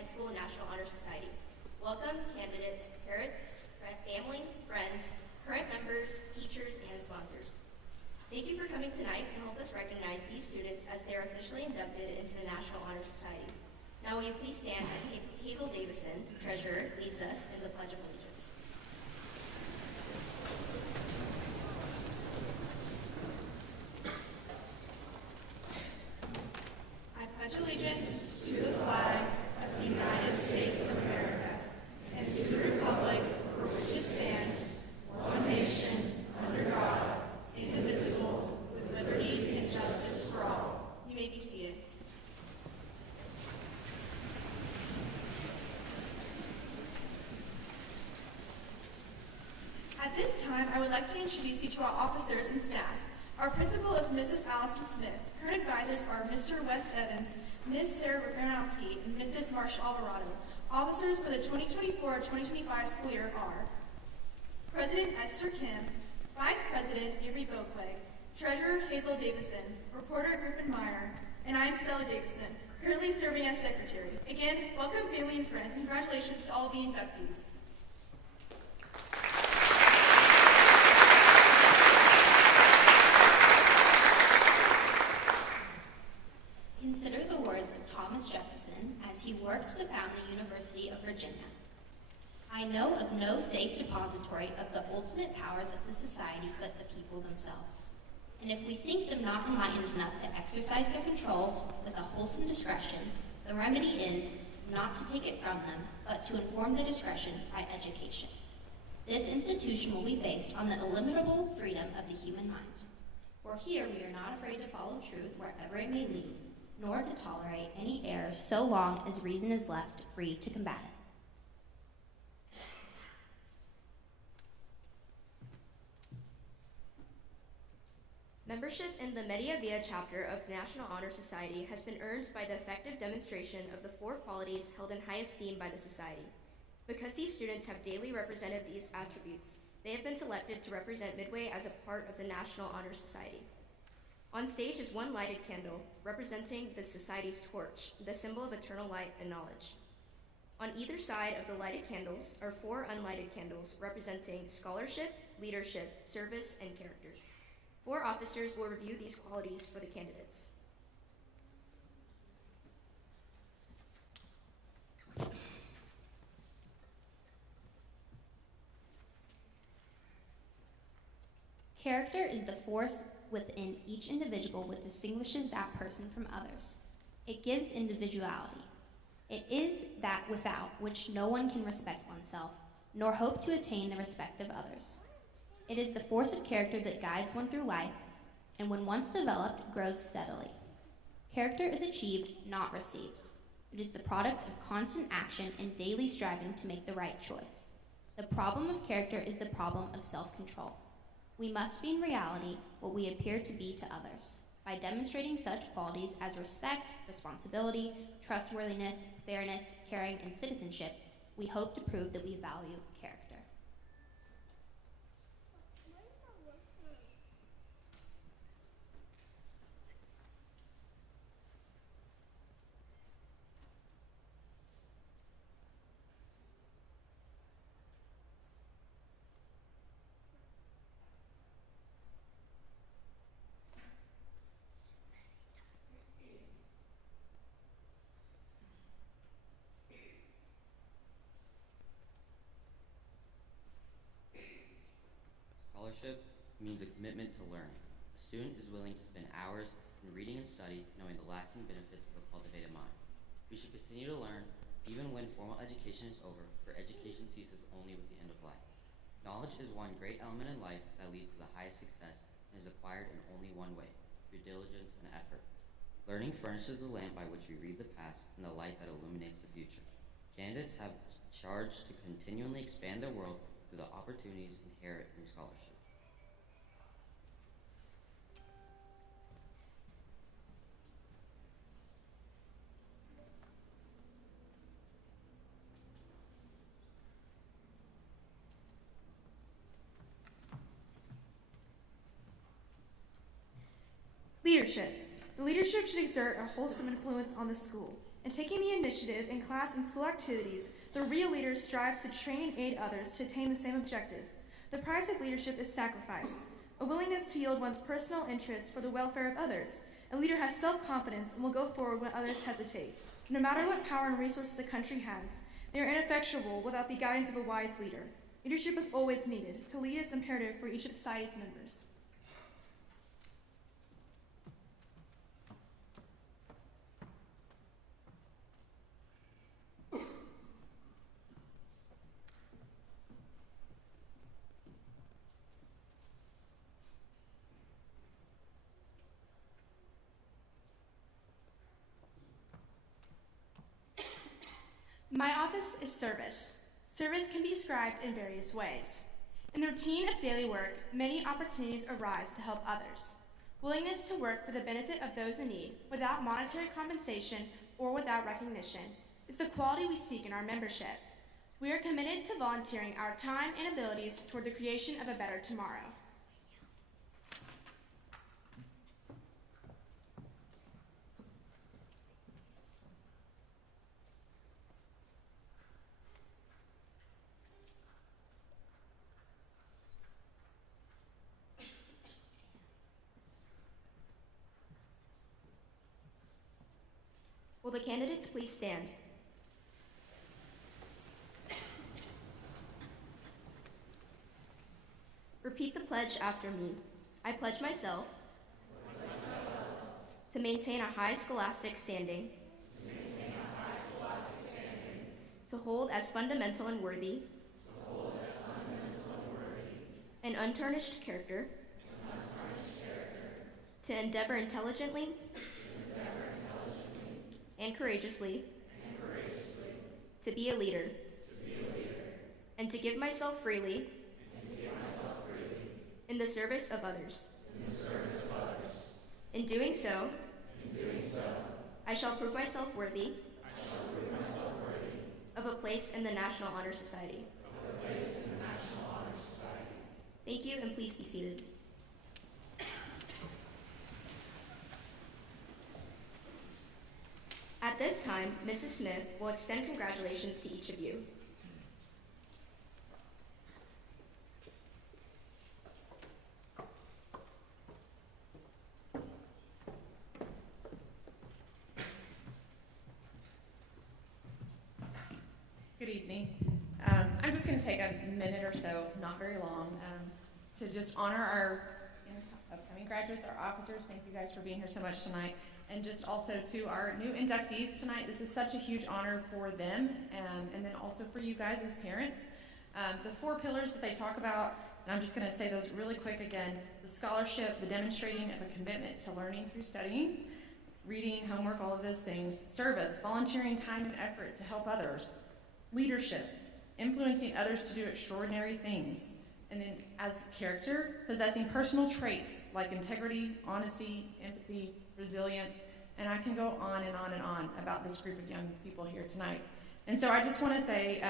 High School National Honor Society. Welcome, candidates, parents, family, friends, current members, teachers, and sponsors. Thank you for coming tonight to help us recognize these students as they are officially inducted into the National Honor Society. Now will you please stand as Hazel Davison, Treasurer, leads us in the Pledge of Allegiance. I pledge allegiance to the flag of the United States of America and to the republic for which it stands, one nation, under God, indivisible, with liberty and justice for all. You may be seated. At this time, I would like to introduce you to our officers and staff. Our principal is Mrs. Allison Smith. Current advisors are Mr. Wes Evans, Ms. Sarah Baranowski, and Mrs. Marsha Alvarado. Officers for the 2024-2025 school year are President Esther Kim, Vice President Avery Boquay, Treasurer Hazel Davison, Reporter Griffin Meyer, and I am Stella Davison, currently serving as Secretary. Again, welcome family and friends, and congratulations to all of the inductees. Consider the words of Thomas Jefferson as he worked to found the University of Virginia. I know of no safe depository of the ultimate powers of the society but the people themselves. And if we think them not enlightened enough to exercise their control with a wholesome discretion, the remedy is not to take it from them, but to inform the discretion by education. This institution will be based on the illimitable freedom of the human mind. For here we are not afraid to follow truth wherever it may lead, nor to tolerate any error so long as reason is left free to combat it. Membership in the Midway chapter of the National Honor Society has been earned by the effective demonstration of the 4 qualities held in high esteem by the Society. Because these students have daily represented these attributes, they have been selected to represent Midway as a part of the National Honor Society. On stage is one lighted candle, representing the Society's torch, the symbol of eternal light and knowledge. On either side of the lighted candles are 4 unlighted candles, representing scholarship, leadership, service, and character. 4 officers will review these qualities for the candidates. Character is the force within each individual which distinguishes that person from others. It gives individuality. It is that without which no one can respect oneself, nor hope to attain the respect of others. It is the force of character that guides one through life, and when once developed, grows steadily. Character is achieved, not received. It is the product of constant action and daily striving to make the right choice. The problem of character is the problem of self-control. We must be in reality what we appear to be to others. By demonstrating such qualities as respect, responsibility, trustworthiness, fairness, caring, and citizenship, we hope to prove that we value character. Scholarship means a commitment to learn. A student is willing to spend hours in reading and study, knowing the lasting benefits of a cultivated mind. We should continue to learn, even when formal education is over, for education ceases only with the end of life. Knowledge is one great element in life that leads to the highest success and is acquired in only one way, through diligence and effort. Learning furnishes the lamp by which we read the past and the light that illuminates the future. Candidates have charged to continually expand their world through the opportunities inherent in scholarship. Leadership. The leadership should exert a wholesome influence on the school. In taking the initiative in class and school activities, the real leader strives to train and aid others to attain the same objective. The price of leadership is sacrifice, a willingness to yield one's personal interests for the welfare of others. A leader has self-confidence and will go forward when others hesitate. No matter what power and resources a country has, they are ineffectual without the guidance of a wise leader. Leadership is always needed. To lead is imperative for each of society's members. My office is service. Service can be described in various ways. In the routine of daily work, many opportunities arise to help others. Willingness to work for the benefit of those in need, without monetary compensation or without recognition, is the quality we seek in our membership. We are committed to volunteering our time and abilities toward the creation of a better tomorrow. Will the candidates please stand? Repeat the pledge after me. I pledge myself to maintain a high scholastic standing, to hold as fundamental and worthy an untarnished character, to endeavor intelligently and courageously to be a leader, and to give myself freely in the service of others. In doing so, I shall prove myself worthy of a place in the National Honor Society. Thank you, and please be seated. At this time, Mrs. Smith will extend congratulations to each of you. Good evening. I'm just going to take a minute or so, not very long, to just honor our upcoming graduates, our officers. Thank you guys for being here so much tonight. And just also to our new inductees tonight. This is such a huge honor for them, and then also for you guys as parents. The 4 pillars that they talk about, and I'm just going to say those really quick again: the scholarship, the demonstrating of a commitment to learning through studying, reading, homework, all of those things; service, volunteering time and effort to help others; leadership, influencing others to do extraordinary things; and then as character, possessing personal traits like integrity, honesty, empathy, resilience, and I can go on and on and on about this group of young people here tonight. And so I just want to say,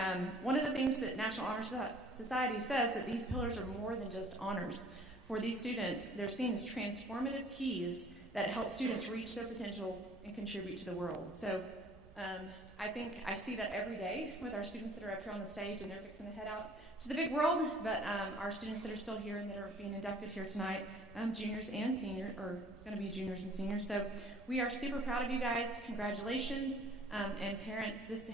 one of the things that National Honor Society says that these pillars are more than just honors. For these students, they're seen as transformative keys that help students reach their potential and contribute to the world. So I think I see that every day with our students that are up here on the stage, and they're fixing to head out to the big world, but our students that are still here and that are being inducted here tonight, juniors and seniors, or going to be juniors and seniors. So we are super proud of you guys. Congratulations. And parents, this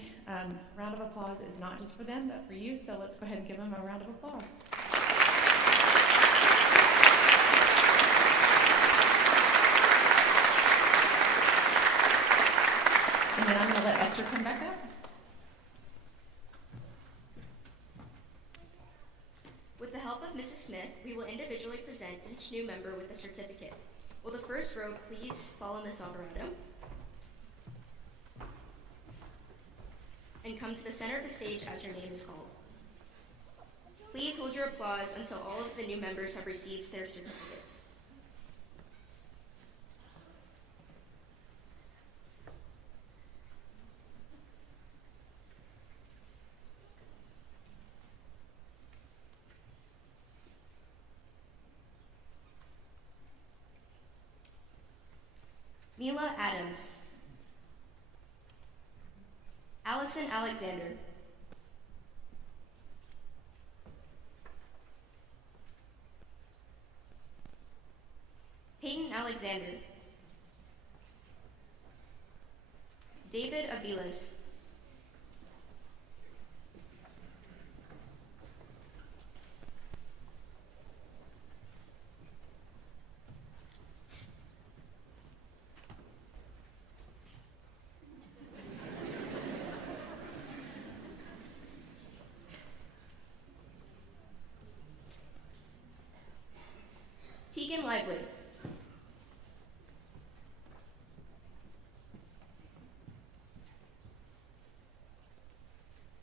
round of applause is not just for them, but for you. So let's go ahead and give them a round of applause. And then I'm going to let Esther come back up. With the help of Mrs. Smith, we will individually present each new member with a certificate. Will the first row please follow Ms. Alvarado and come to the center of the stage as your name is called. Please hold your applause until all of the new members have received their certificates. Mila Adams. Allison Alexander. Peyton Alexander. David Aviles. Tegan Lively.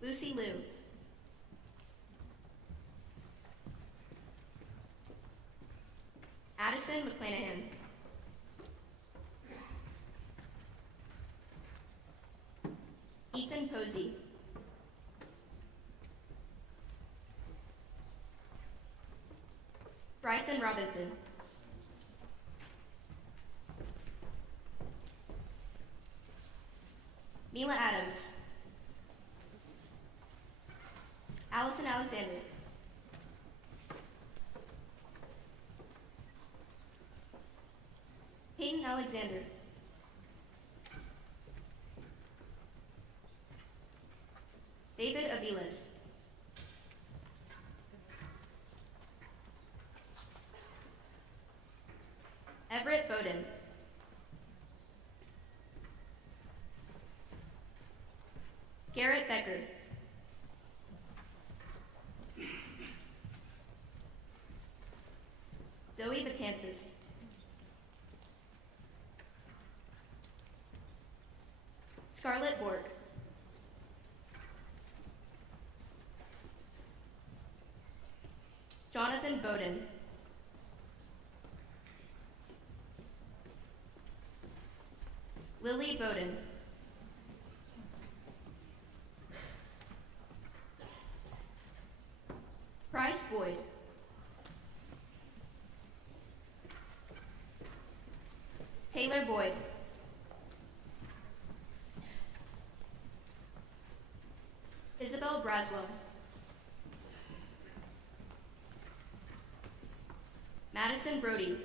Lucy Liu. Addison McClanahan. Ethan Posey. Bryson Robinson. Mila Adams. Allison Alexander. Peyton Alexander. David Aviles. Everett Bowden. Garrett Becker. Zoe Batansis. Scarlett Bork. Jonathan Bowden. Lily Bowden. Bryce Boyd. Taylor Boyd. Isabel Braswell. Madison Brody.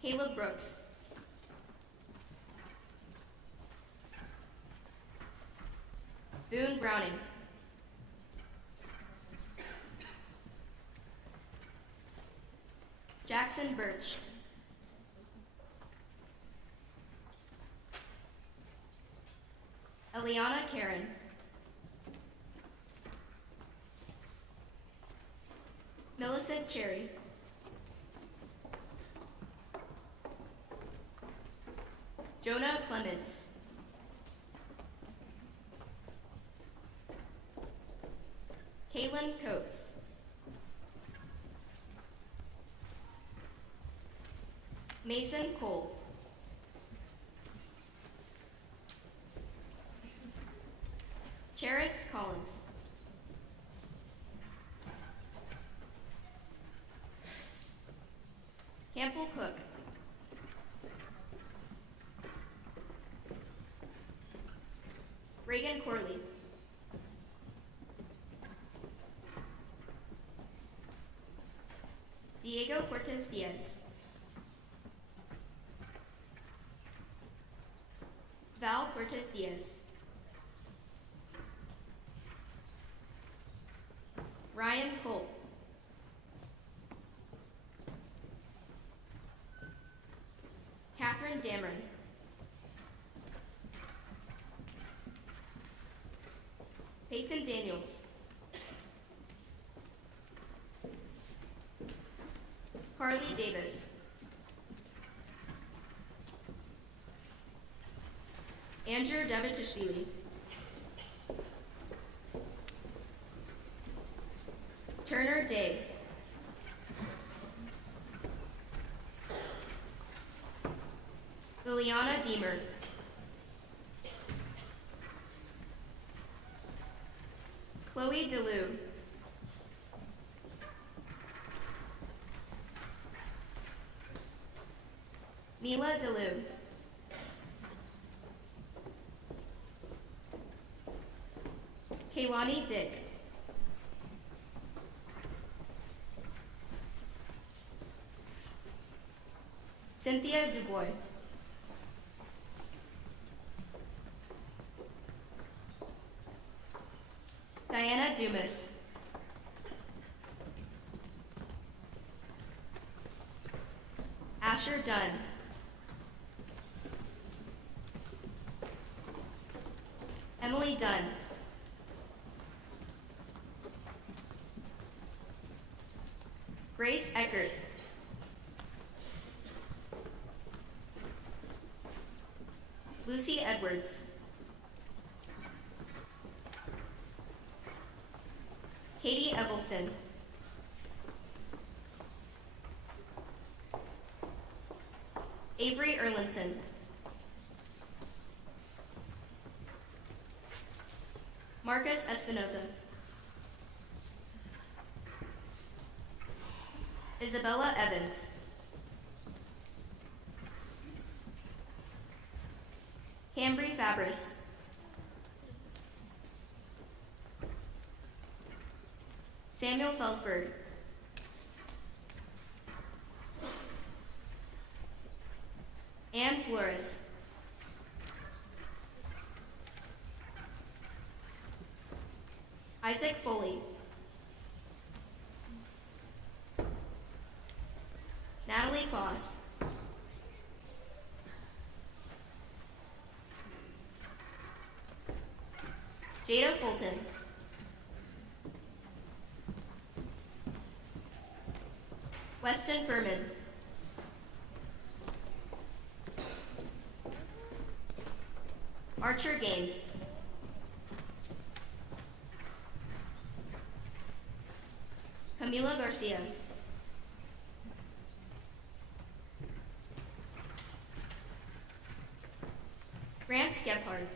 Caleb Brooks. Boone Browning. Jackson Birch. Eliana Karen. Millicent Cherry. Jonah Clements. Caitlin Coates. Mason Cole. Cheris Collins. Campbell Cook. Reagan Corley. Diego Cortez Diaz. Val Cortez Diaz. Ryan Cole. Catherine Dameron. Peyton Daniels. Carly Davis. Andrew Davitishvili. Turner Day. Liliana Deemer. Chloe DeLue. Mila DeLue. Kaylani Dick. Cynthia Dubois. Diana Dumas. Asher Dunn. Emily Dunn. Grace Eckert. Lucy Edwards. Katie Evelston. Avery Erlinson. Marcus Espinoza. Isabella Evans. Cambry Fabris. Samuel Felsberg. Anne Flores. Isaac Foley. Natalie Foss. Jada Fulton. Weston Furman. Archer Gaines. Camila Garcia. Grant Gebhardt.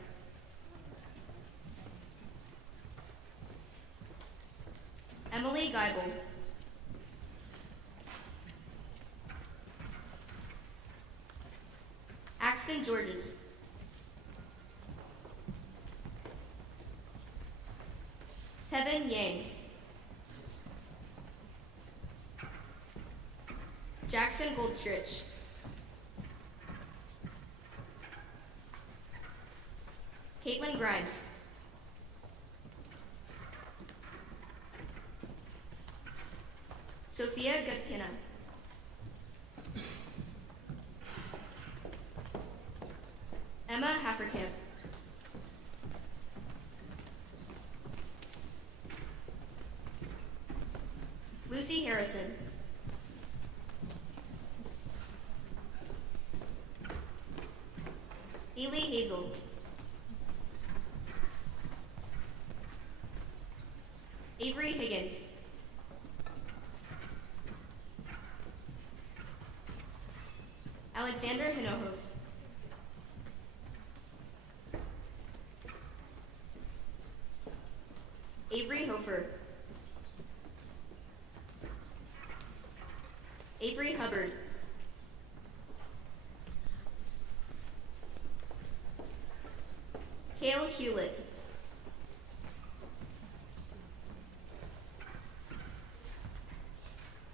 Emily Geibel. Axton Georges. Tevin Yang. Jackson Goldstrich. Caitlin Grimes. Sophia Gutkina. Emma Hafferkamp. Lucy Harrison. Haley Hazel. Avery Higgins. Alexander Hinojos. Avery Hofer. Avery Hubbard. Cale Hewlett.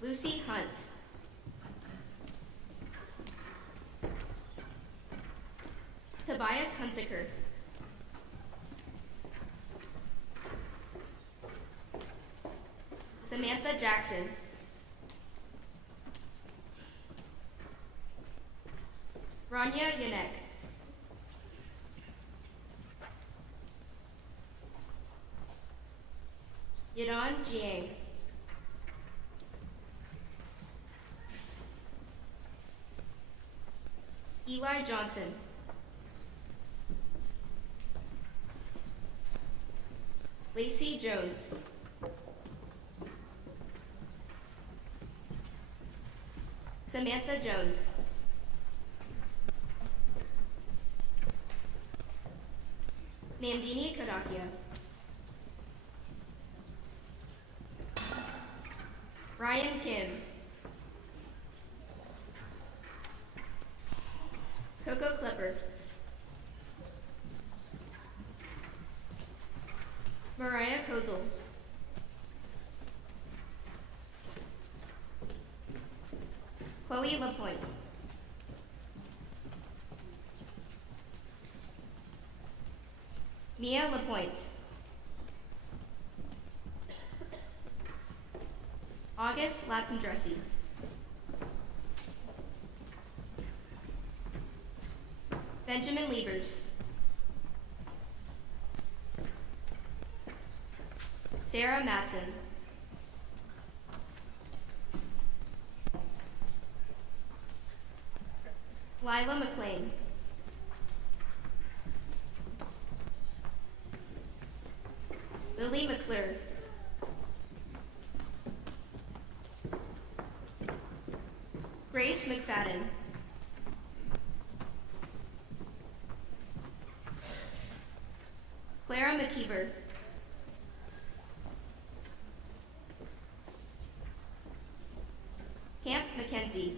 Lucy Hunt. Tobias Hunsaker. Samantha Jackson. Rania Yanek. Yadon Jiang. Eli Johnson. Lacey Jones. Samantha Jones. Nandini Kadakia. Ryan Kim. Coco Klepper. Mariah Zoe Lapointe. Mia Lapointe. August Latsandresi. Benjamin Liebers. Sarah Matson. Lila McLean. Lily McClure. Grace McFadden. Clara McKeever. Camp McKenzie.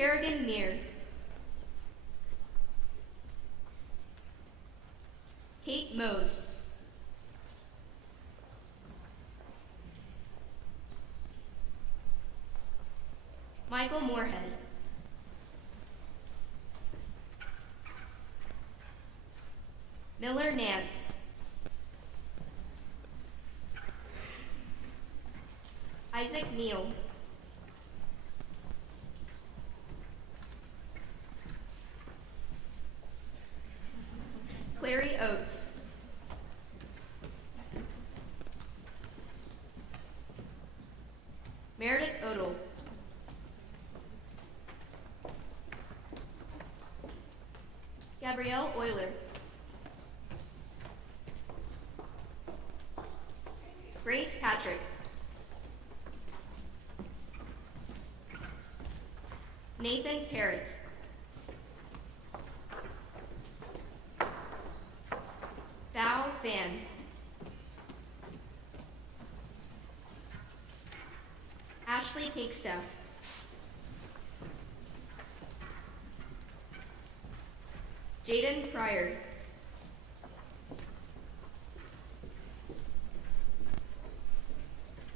Kerrigan Meir. Kate Mose. Michael Moorhead. Miller Nance. Isaac Neal. Clary Oates. Meredith Odell. Gabrielle Euler. Grace Patrick. Nathan Parrott. Val Van. Ashley Pinkstaff. Jaden Pryor.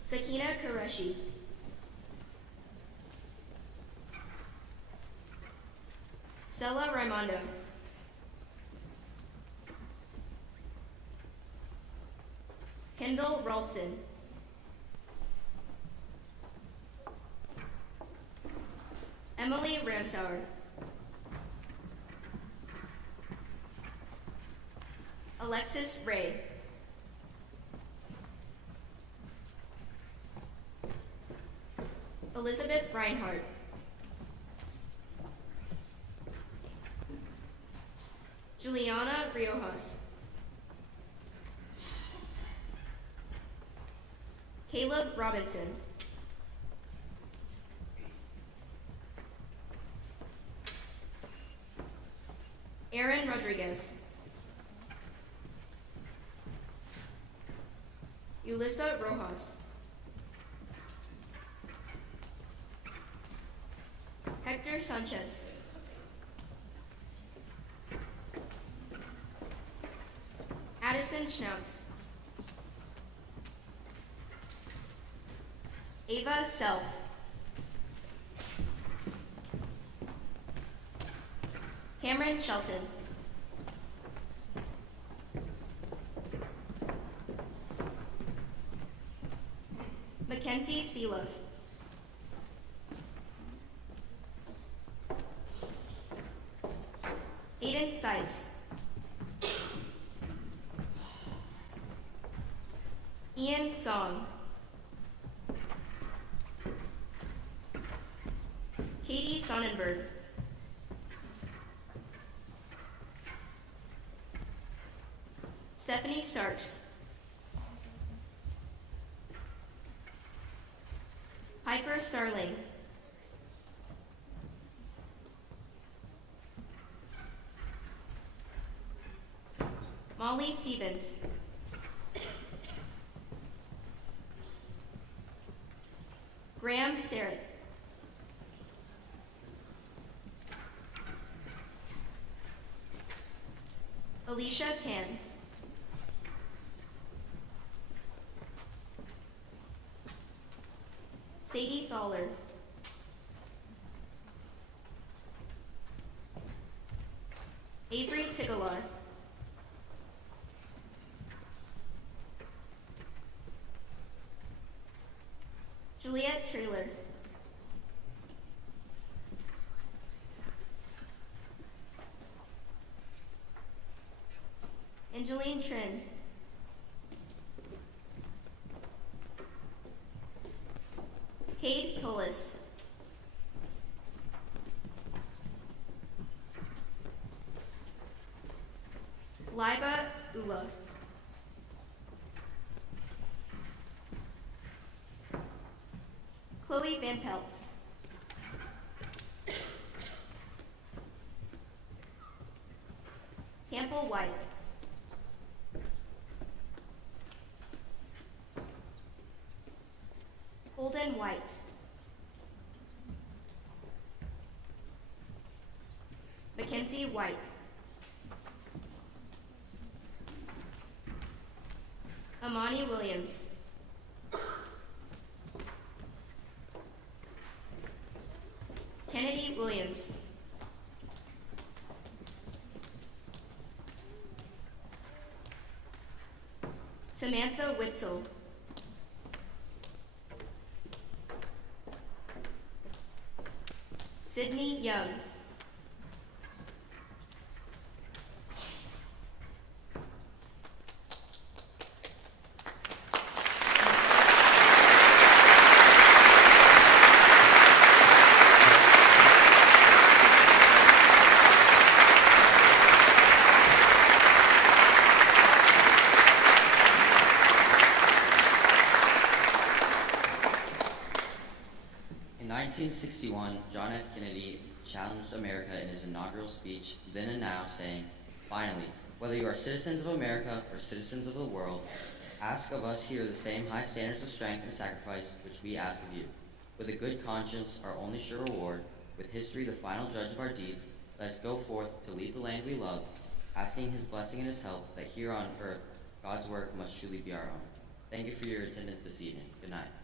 Sakina Qureshi. Stella Raimondo. Kendall Ralston. Emily Ramsauer. Alexis Ray. Elizabeth Reinhardt. Juliana Riojas. Caleb Robinson. Aaron Rodriguez. Ulissa Rojas. Hector Sanchez. Addison Schnauz. Ava Self. Cameron Shelton. Mackenzie Seelof. Aiden Sipes. Ian Song. Katie Sonnenberg. Stephanie Starks. Piper Starling. Molly Stevens. Graham Sterrett. Alicia Tan. Sadie Thaller, Avery Tigalar, Juliet Trailer, Angeline Trin, Cade Tullis, Liba Ula, Chloe Van Pelt, Campbell White, Holden White, Mackenzie White, Amani Williams, Kennedy Williams, Samantha Witzel, Sydney Young, In 1961, John F. Kennedy challenged America in his inaugural speech, then and now, saying, "Finally, whether you are citizens of America or citizens of the world, ask of us here the same high standards of strength and sacrifice which we ask of you. With a good conscience, our only sure reward, with history the final judge of our deeds, let us go forth to lead the land we love, asking his blessing and his help that here on earth God's work must truly be our own." Thank you for your attendance this evening. Good night.